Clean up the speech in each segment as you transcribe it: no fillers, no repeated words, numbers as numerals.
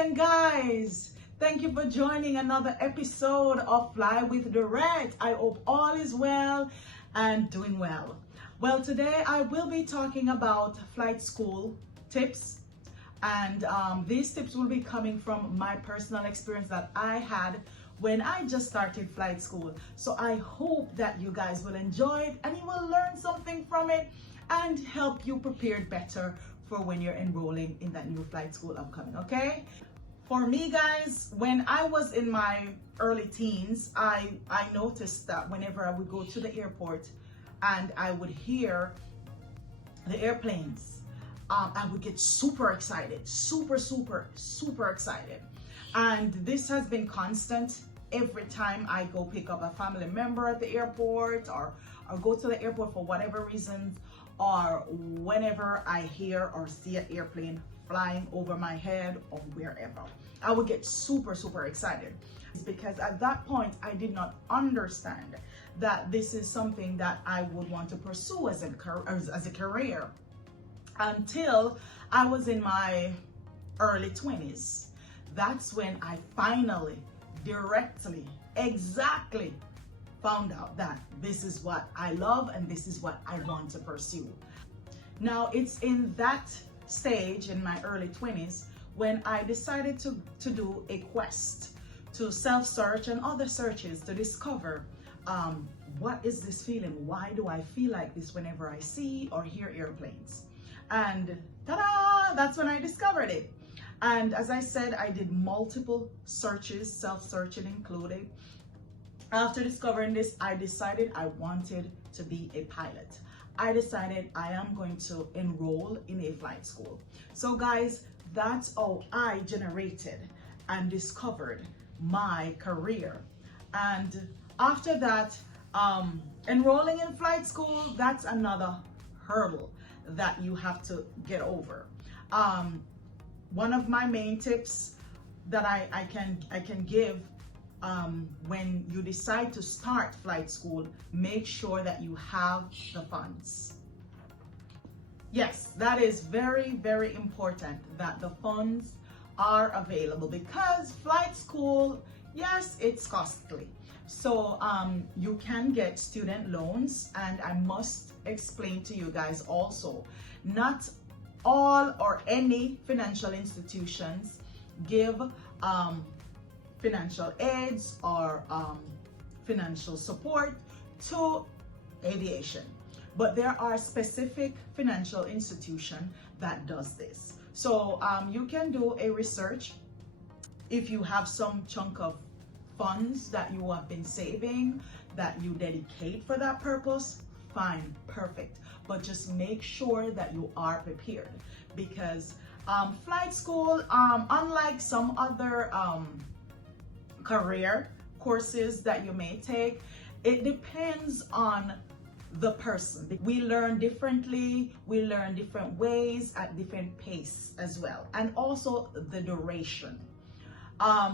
again, guys. Thank you for joining another episode of Fly with Dorette. I hope all is well and doing well. Well, today I will be talking about flight school tips, and these tips will be coming from my personal experience that I had when I just started flight school. So I hope that you guys will enjoy it and you will learn something from it and help you prepare better for when you're enrolling in that new flight school upcoming, okay? For me, guys, when I was in my early teens, I noticed that whenever I would go to the airport and I would hear the airplanes, I would get super excited, super excited. And this has been constant every time I go pick up a family member at the airport or go to the airport for whatever reason, or whenever I hear or see an airplane flying over my head or wherever. I would get super excited. It's because at that point I did not understand that this is something that I would want to pursue as a career until I was in my early 20s. That's when I finally, directly, exactly found out that this is what I love and this is what I want to pursue. Now, it's in that stage in my early 20s when I decided to do a quest to self-search and other searches to discover what is this feeling? Why do I feel like this whenever I see or hear airplanes? And ta-da! That's when I discovered it. And as I said, I did multiple searches, self-searching included. After discovering this, I decided I wanted to be a pilot. I decided I am going to enroll in a flight school. So guys, that's how I generated and discovered my career. And after that, enrolling in flight school, that's another hurdle that you have to get over. One of my main tips that I can give when you decide to start flight school, make sure that you have the funds. Yes, that is very important that the funds are available, because flight school, yes, it's costly. So you can get student loans, and I must explain to you guys also, not all or any financial institutions give financial aids or financial support to aviation, but there are specific financial institution that does this. So you can do a research. If you have some chunk of funds that you have been saving that you dedicate for that purpose, fine, perfect, but just make sure that you are prepared, because flight school, unlike some other career courses that you may take, it depends on the person. We learn differently, we learn different ways at different pace as well, and also the duration.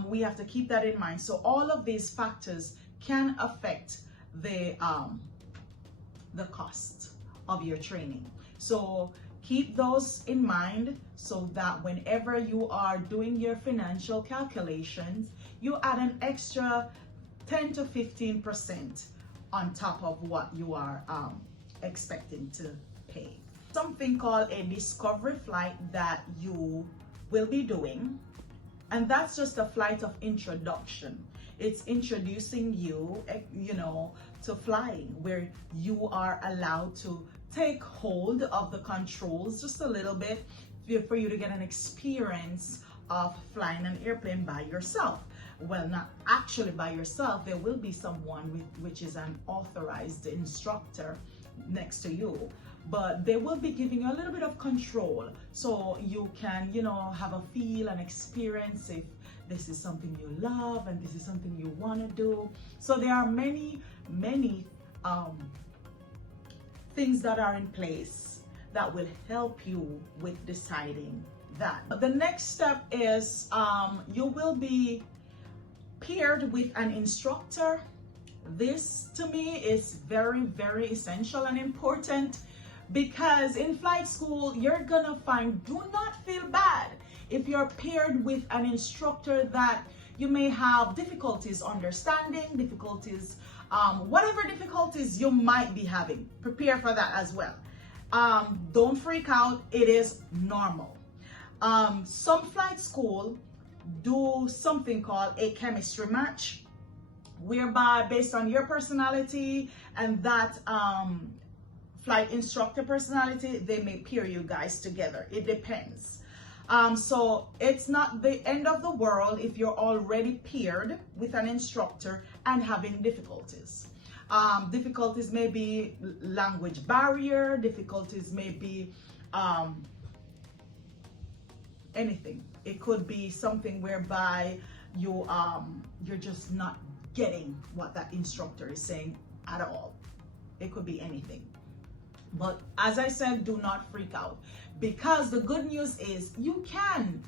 We have to keep that in mind. So all of these factors can affect the cost of your training. So keep those in mind so that whenever you are doing your financial calculations, you add an extra 10 to 15% on top of what you are expecting to pay. Something called a discovery flight that you will be doing, and that's just a flight of introduction. It's introducing you, to flying, where you are allowed to take hold of the controls just a little bit for you to get an experience of flying an airplane by yourself. Well, not actually by yourself. There will be someone which is an authorized instructor next to you, but they will be giving you a little bit of control so you can, have a feel and experience if this is something you love and this is something you want to do. So there are many things that are in place that will help you with deciding that. The next step is you will be paired with an instructor. This to me is very essential and important, because in flight school you're gonna find, do not feel bad if you're paired with an instructor that you may have difficulties understanding, difficulties, whatever difficulties you might be having, prepare for that as well. Don't freak out, it is normal. Some flight school do something called a chemistry match, whereby based on your personality and that flight instructor personality, they may pair you guys together. It depends. So it's not the end of the world if you're already paired with an instructor and having difficulties. Difficulties may be language barrier, difficulties may be anything. It could be something whereby you're just not getting what that instructor is saying at all. It could be anything. But as I said, do not freak out, because the good news is you can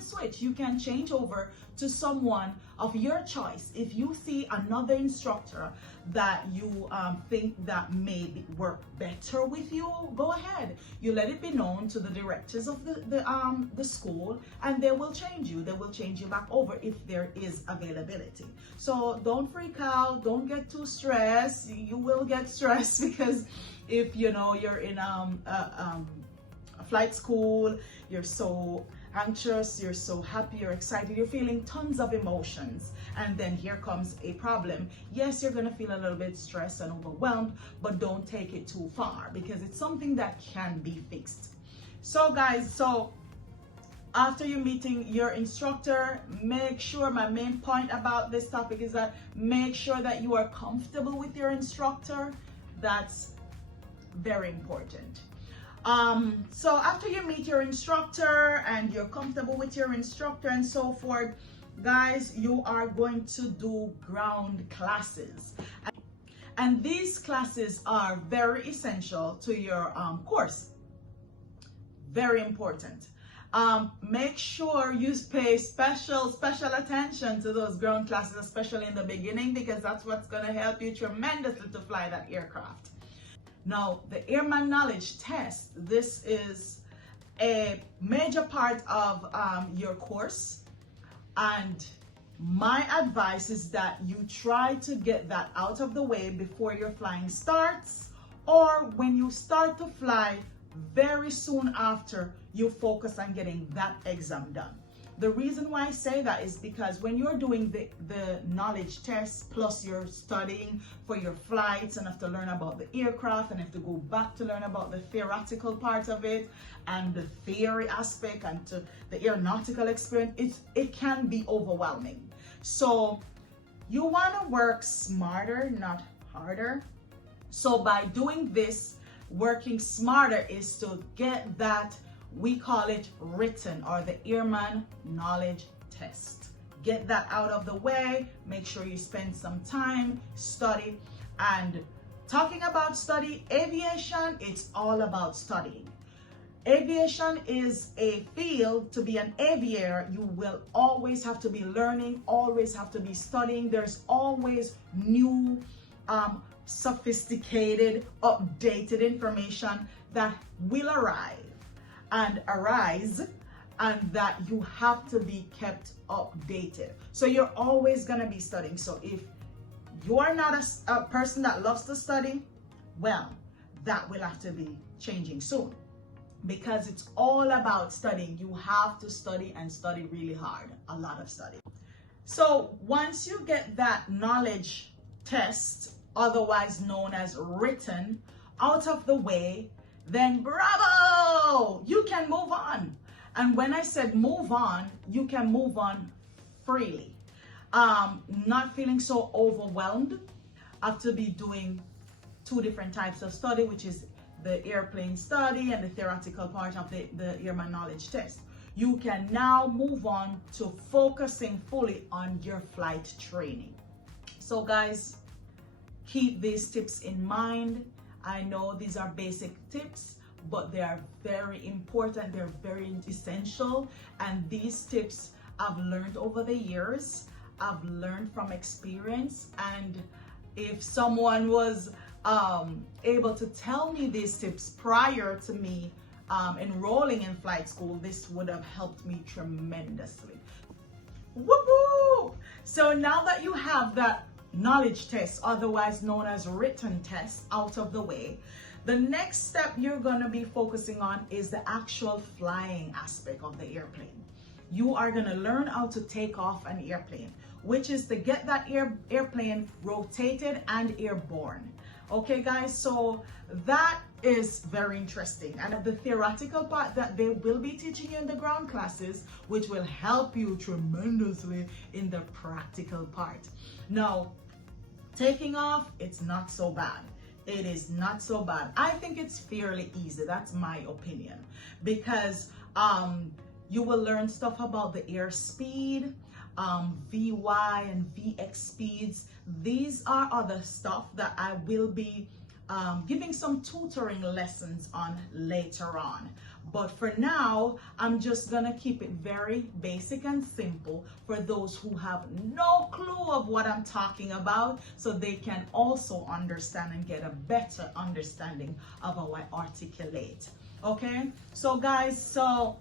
switch, you can change over to someone of your choice. If you see another instructor that you think that may work better with you, go ahead. You let it be known to the directors of the school, and they will change you. They will change you back over if there is availability. So don't freak out, don't get too stressed. You will get stressed because if you're in a flight school, you're so anxious, you're so happy, you're excited, you're feeling tons of emotions, and then here comes a problem. Yes, you're gonna feel a little bit stressed and overwhelmed, but don't take it too far, because it's something that can be fixed. So guys, after you're meeting your instructor, make sure, my main point about this topic is that make sure that you are comfortable with your instructor. That's very important. So after you meet your instructor and you're comfortable with your instructor and so forth, guys, you are going to do ground classes. And these classes are very essential to your course. Very important. Make sure you pay special attention to those ground classes, especially in the beginning, because that's what's going to help you tremendously to fly that aircraft. Now, the Airman Knowledge Test, this is a major part of your course, and my advice is that you try to get that out of the way before your flying starts, or when you start to fly, very soon after, you focus on getting that exam done. The reason why I say that is because when you're doing the knowledge test, plus you're studying for your flights and have to learn about the aircraft and have to go back to learn about the theoretical part of it and the theory aspect and to the aeronautical experience, it can be overwhelming. So you want to work smarter, not harder. So by doing this, working smarter is to get that, we call it written, or the Airman Knowledge Test. Get that out of the way. Make sure you spend some time, study. And talking about study, aviation, it's all about studying. Aviation is a field. To be an aviator, you will always have to be learning, always have to be studying. There's always new, sophisticated, updated information that will arise, and that you have to be kept updated. So you're always going to be studying. So if you are not a person that loves to study, well, that will have to be changing soon, because it's all about studying. You have to study and study really hard, a lot of study. So once you get that knowledge test, otherwise known as written, out of the way, then bravo, you can move on. And when I said move on, you can move on freely, not feeling so overwhelmed after be doing two different types of study, which is the airplane study and the theoretical part of the Airman Knowledge Test. You can now move on to focusing fully on your flight training. So guys, keep these tips in mind. I know these are basic tips, but they are very important. They're very essential. And these tips I've learned over the years. I've learned from experience. And if someone was able to tell me these tips prior to me enrolling in flight school, this would have helped me tremendously. Whoop whoop! So now that you have that knowledge test, otherwise known as written test, out of the way, the next step you're going to be focusing on is the actual flying aspect of the airplane. You are going to learn how to take off an airplane, which is to get that airplane rotated and airborne. Okay, guys, so that is very interesting. And the theoretical part that they will be teaching you in the ground classes, which will help you tremendously in the practical part. Now, taking off, it's not so bad. It is not so bad. I think it's fairly easy. That's my opinion, because you will learn stuff about the airspeed, VY and VX speeds. These are other stuff that I will be giving some tutoring lessons on later on. But for now, I'm just gonna keep it very basic and simple for those who have no clue of what I'm talking about, so they can also understand and get a better understanding of how I articulate. Okay, so guys, so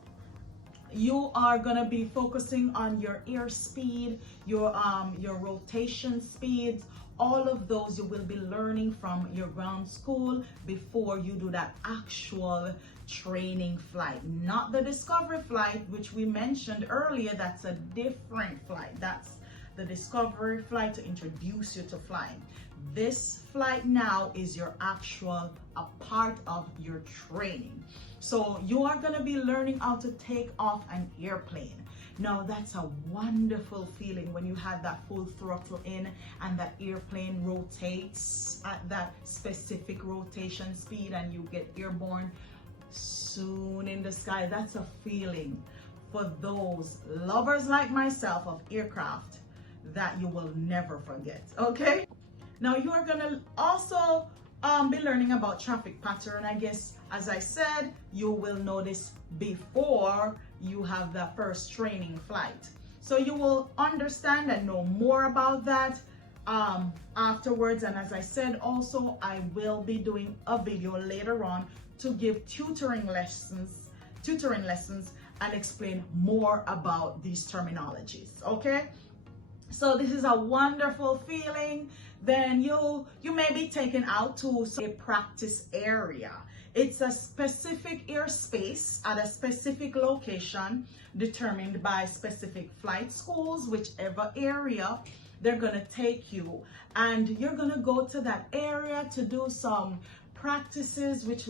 you are going to be focusing on your airspeed, your rotation speeds. All of those you will be learning from your ground school before you do that actual training flight. Not the discovery flight, which we mentioned earlier. That's a different flight. That's the discovery flight to introduce you to flying. This flight now is your actual a part of your training. So you are going to be learning how to take off an airplane. Now that's a wonderful feeling when you have that full throttle in and that airplane rotates at that specific rotation speed and you get airborne soon in the sky. That's a feeling for those lovers like myself of aircraft that you will never forget. Okay, now you are going to also be learning about traffic pattern. I guess, as I said, you will notice before you have the first training flight. So you will understand and know more about that afterwards. And as I said, also, I will be doing a video later on to give tutoring lessons and explain more about these terminologies. Okay, so this is a wonderful feeling. Then you may be taken out to a practice area. It's a specific airspace at a specific location determined by specific flight schools, whichever area they're going to take you. And you're going to go to that area to do some practices, which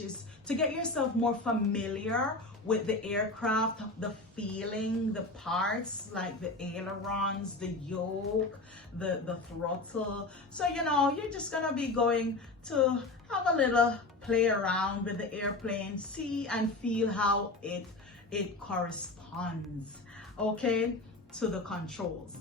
is to get yourself more familiar with the aircraft, the feeling, the parts like the ailerons, the yoke, the throttle. So, you know, you're just gonna be going to have a little play around with the airplane, see and feel how it corresponds, okay, to the controls.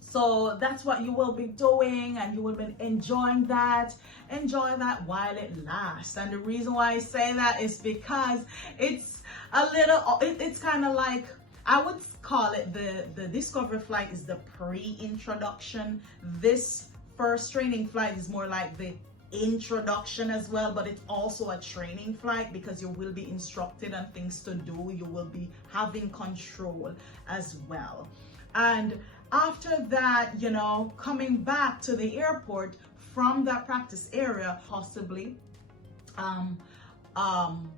So that's what you will be doing, and you will be enjoying that. Enjoy that while it lasts. And the reason why I say that is because it's a little, it's kind of like, I would call it the discovery flight is the pre-introduction. This first training flight is more like the introduction as well, but it's also a training flight because you will be instructed on things to do. You will be having control as well. And after that, you know, coming back to the airport from that practice area, possibly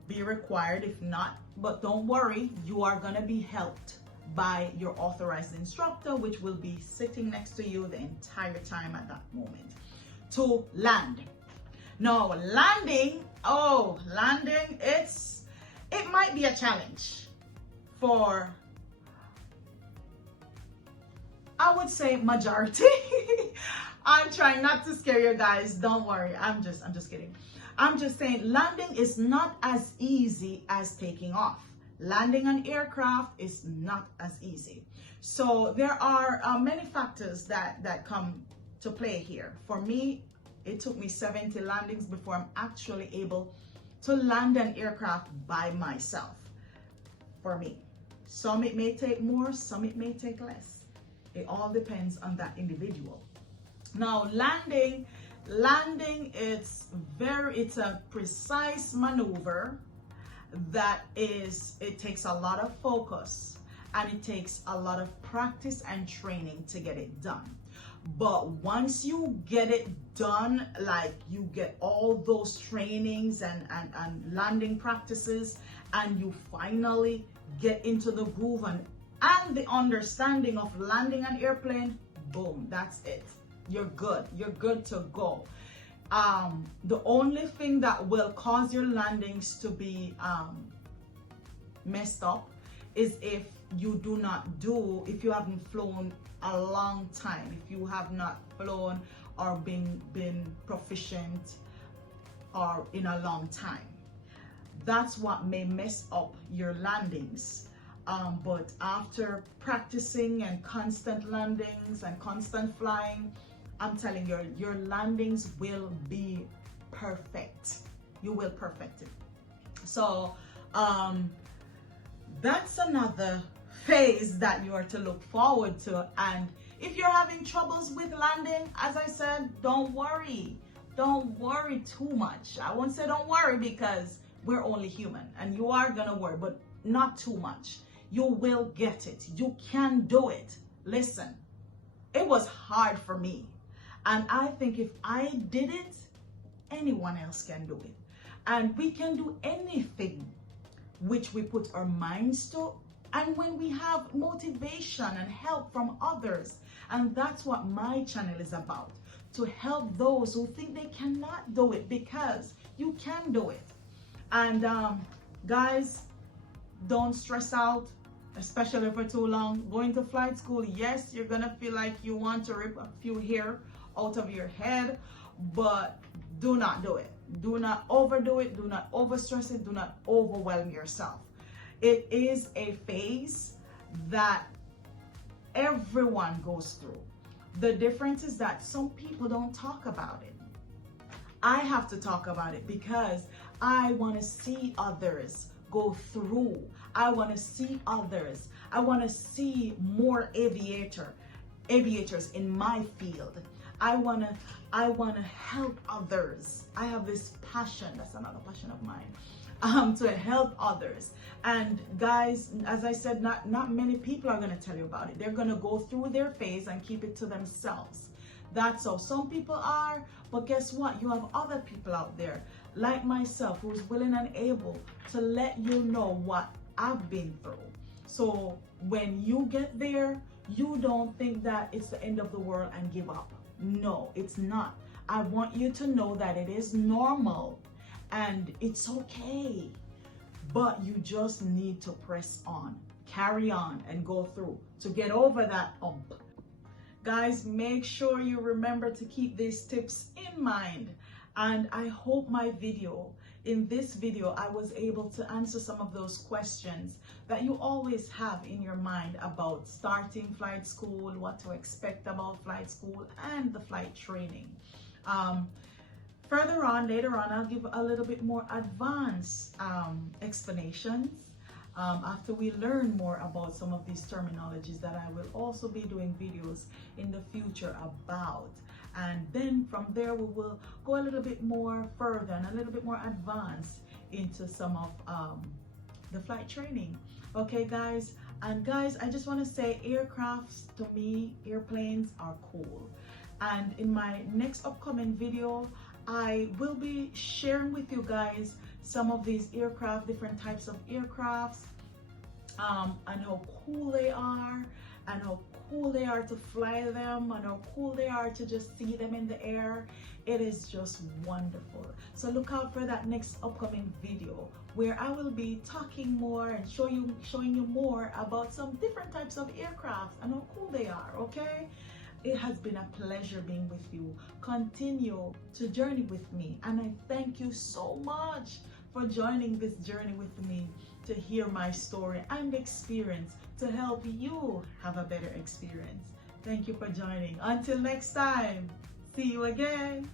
be required. If not, but don't worry, you are going to be helped by your authorized instructor, which will be sitting next to you the entire time at that moment, to land. Now, landing, it might be a challenge for, I would say, majority. I'm trying not to scare you guys. Don't worry. I'm just kidding. I'm just saying landing is not as easy as taking off. Landing an aircraft is not as easy. So there are many factors that come to play here. For me, it took me 70 landings before I'm actually able to land an aircraft by myself. For me, some it may take more, some it may take less. It all depends on that individual. Now, landing, it's a precise maneuver it takes a lot of focus and it takes a lot of practice and training to get it done. But once you get it done, like you get all those trainings and landing practices, and you finally get into the groove and the understanding of landing an airplane, boom, that's it. You're good. You're good to go. The only thing that will cause your landings to be messed up is if you haven't flown a long time, if you have not flown or been proficient or in a long time. That's what may mess up your landings. But after practicing and constant landings and constant flying, I'm telling you, your landings will be perfect. You will perfect it. So that's another phase that you are to look forward to. And if you're having troubles with landing, as I said, don't worry. Don't worry too much. I won't say don't worry, because we're only human and you are gonna worry, but not too much. You will get it. You can do it. Listen, it was hard for me. And I think if I did it, anyone else can do it. And we can do anything which we put our minds to. And when we have motivation and help from others, and that's what my channel is about, to help those who think they cannot do it, because you can do it. And guys, don't stress out, especially for too long. Going to flight school, yes, you're gonna feel like you want to rip a few hair out of your head, but do not do it. Do not overdo it. Do not overstress it. Do not overwhelm yourself. It is a phase that everyone goes through. The difference is that some people don't talk about it. I have to talk about it because I want to see others go through. I want to see others. I want to see more aviators in my field. I want to help others. I have this passion. That's another passion of mine. To help others. And guys, as I said, not many people are going to tell you about it. They're going to go through their phase and keep it to themselves. That's how some people are. But guess what? You have other people out there like myself who's willing and able to let you know what I've been through. So when you get there, you don't think that it's the end of the world and give up. No, it's not. I want you to know that it is normal and it's okay. But you just need to press on, carry on, and go through to get over that hump. Guys, make sure you remember to keep these tips in mind. And I hope in this video, I was able to answer some of those questions that you always have in your mind about starting flight school, what to expect about flight school, and the flight training. Later on, I'll give a little bit more advanced explanations after we learn more about some of these terminologies that I will also be doing videos in the future about. And then from there, we will go a little bit more further and a little bit more advanced into some of the flight training. Okay, guys? And guys, I just want to say aircrafts, to me, airplanes are cool. And in my next upcoming video, I will be sharing with you guys some of these aircraft, different types of aircrafts, and how cool they are, and how cool they are to fly them, and how cool they are to just see them in the air. It is just wonderful. So look out for that next upcoming video where I will be talking more and showing you more about some different types of aircraft and how cool they are, okay? It has been a pleasure being with you. Continue to journey with me, and I thank you so much for joining this journey with me to hear my story and experience to help you have a better experience. Thank you for joining. Until next time, see you again.